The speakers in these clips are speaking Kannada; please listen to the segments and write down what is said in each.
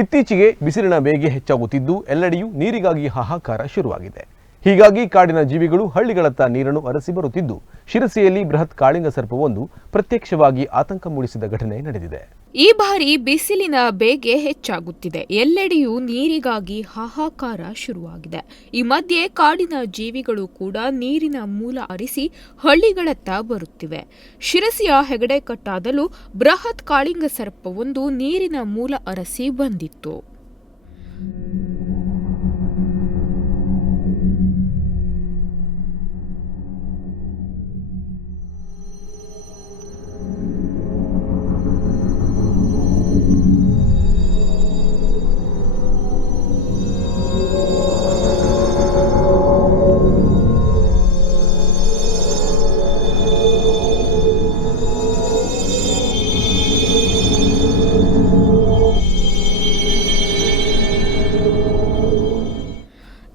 ಇತ್ತೀಚೆಗೆ ಬಿಸಿಲಿನ ಬೇಗೆ ಹೆಚ್ಚಾಗುತ್ತಿದ್ದು ಎಲ್ಲೆಡೆಯೂ ನೀರಿಗಾಗಿ ಹಾಹಾಕಾರ ಶುರುವಾಗಿದೆ. ಹೀಗಾಗಿ ಕಾಡಿನ ಜೀವಿಗಳು ಹಳ್ಳಿಗಳತ್ತ ನೀರನ್ನು ಅರಸಿ ಬರುತ್ತಿದ್ದು ಶಿರಸಿಯಲ್ಲಿ ಬೃಹತ್ ಕಾಳಿಂಗ ಸರ್ಪವೊಂದು ಪ್ರತ್ಯಕ್ಷವಾಗಿ ಆತಂಕ ಮೂಡಿಸಿದ ಘಟನೆ ನಡೆದಿದೆ. ಈ ಬಾರಿ ಬಿಸಿಲಿನ ಬೇಗೆ ಹೆಚ್ಚಾಗುತ್ತಿದೆ. ಎಲ್ಲೆಡೆಯೂ ನೀರಿಗಾಗಿ ಹಾಹಾಕಾರ ಶುರುವಾಗಿದೆ. ಈ ಮಧ್ಯೆ ಕಾಡಿನ ಜೀವಿಗಳು ಕೂಡ ನೀರಿನ ಮೂಲ ಅರಿಸಿ ಹಳ್ಳಿಗಳತ್ತ ಬರುತ್ತಿವೆ. ಶಿರಸಿಯ ಹೆಗಡೆಕಟ್ಟಾದಲ್ಲೂ ಬೃಹತ್ ಕಾಳಿಂಗ ಸರ್ಪವೊಂದು ನೀರಿನ ಮೂಲ ಅರಸಿ ಬಂದಿತ್ತು.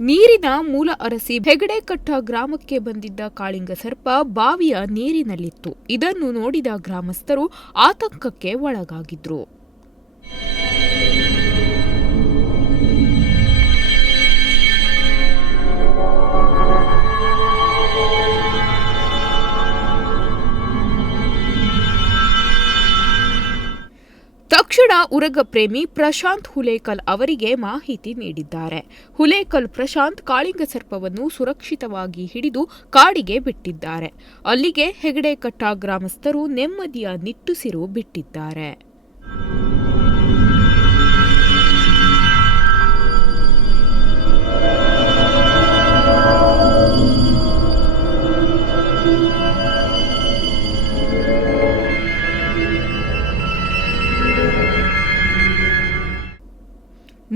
ನೀರಿನ ಮೂಲ ಅರಸಿ ಹೆಗಡೆಕಟ್ಟ ಗ್ರಾಮಕ್ಕೆ ಬಂದಿದ್ದ ಕಾಳಿಂಗ ಸರ್ಪ ಬಾವಿಯ ನೀರಿನಲ್ಲಿತ್ತು. ಇದನ್ನು ನೋಡಿದ ಗ್ರಾಮಸ್ಥರು ಆತಂಕಕ್ಕೆ ಒಳಗಾಗಿದ್ರು. ತಕ್ಷಣ ಉರಗ ಪ್ರೇಮಿ ಪ್ರಶಾಂತ್ ಹುಲೇಕಲ್ ಅವರಿಗೆ ಮಾಹಿತಿ ನೀಡಿದ್ದಾರೆ. ಹುಲೇಕಲ್ ಪ್ರಶಾಂತ್ ಕಾಳಿಂಗ ಸರ್ಪವನ್ನು ಸುರಕ್ಷಿತವಾಗಿ ಹಿಡಿದು ಕಾಡಿಗೆ ಬಿಟ್ಟಿದ್ದಾರೆ. ಅಲ್ಲಿಗೆ ಹೆಗಡೆಕಟ್ಟ ಗ್ರಾಮಸ್ಥರು ನೆಮ್ಮದಿಯ ನಿಟ್ಟುಸಿರು ಬಿಟ್ಟಿದ್ದಾರೆ.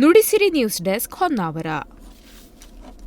Nudisiri news desk Honnavar.